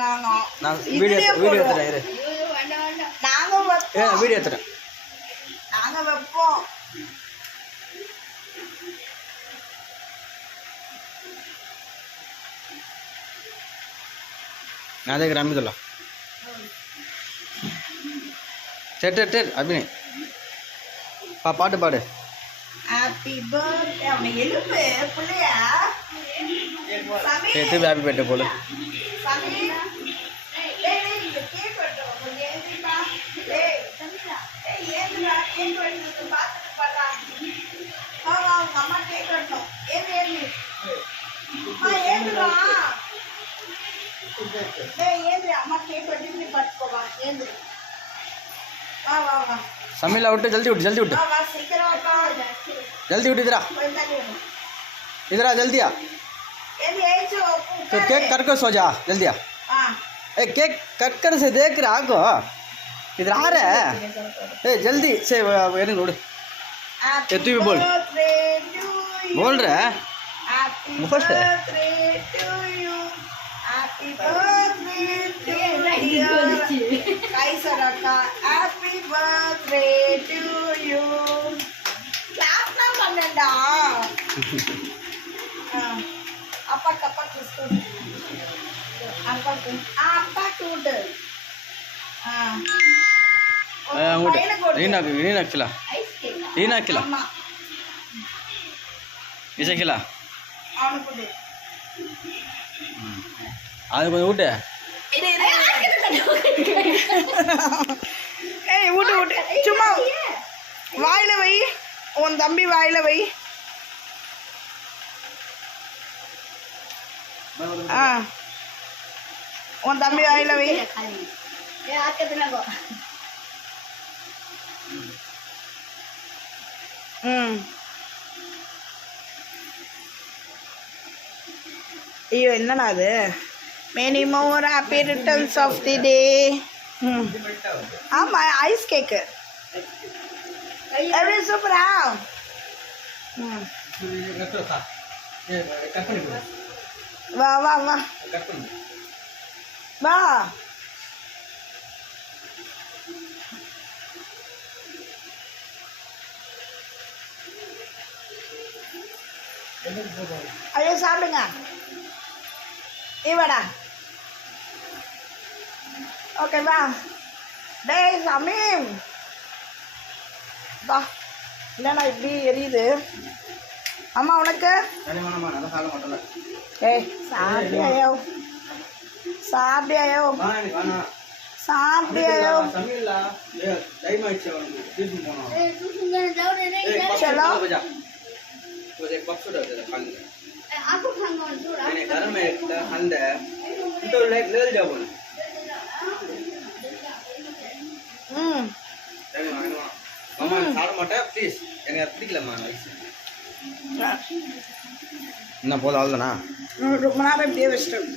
நான் வீடியோ எடுத்துறேன் இரு. வீடியோ எடுத்துறேன். நாங்க வைப்போம். నా దగ్గర అమ్మిదలో చెట్టు అభినయ్ పాట పాడు. హ్యాపీ బర్త్డే அவனை எழுப்பு புள்ளையா எத்து ஹாப்பி பர்த்டே போடு. சாமி டேய் கேக் வெட்டோம் கொஞ்சம் ஏந்திப்பா. டேய் சமிரா டேய் ஏந்திடா கேக் வெட்டறது பாத்துட்டு பாடா. வா அம்மா கேக் வெட்டணும். ஏந்து ஏந்திடா. டேய் ஏந்து அம்மா கேக் வெட்டி பாத்துக்கோ வா ஏந்து. வா சமையல விட்டு ஜல்தி விட்டு வா சீக்கிரம் வா. जल्दी उठ इधर आ जल्दी आ. तो केक कट कर सो जा जल्दी आ. ए केक कट कर से देख रहा को इधर आ रहा है. ए जल्दी से वेरी गुड. तू भी बोल रहा है. बोल रहा है. Happy birthday to you. பண்ணடா அப்பா கிறிஸ்து அப்பா கூடு நீ நாக்கிலா இசைக்கிலா அவனுக்கு அது கொஞ்சம் விட்டு. ஏய் விட்டு சும்மா வாயில வை. உன் தம்பி வாயில வை. உன் தம்பி வாயில வை. ஐயோ என்னடா அது. Many more happy returns of the day. ஆமா ice cake every super ah வா ஐயோ சாப்பிடுங்க. இவடா ஓகே வா. டேய் சமீம் வா. என்னடா இப்படி எரியுது. அம்மா உனக்கு ஏய் சாப்பிட்டியாயோ चलो சாப்பிட மாட்டேன் ப்ளீஸ். எனக்கு அது பிடிக்கலம்மா. என்ன போதும் அவ்வளோதானா? ரொம்ப நேரம் இப்படியே வச்சிட்டேன்.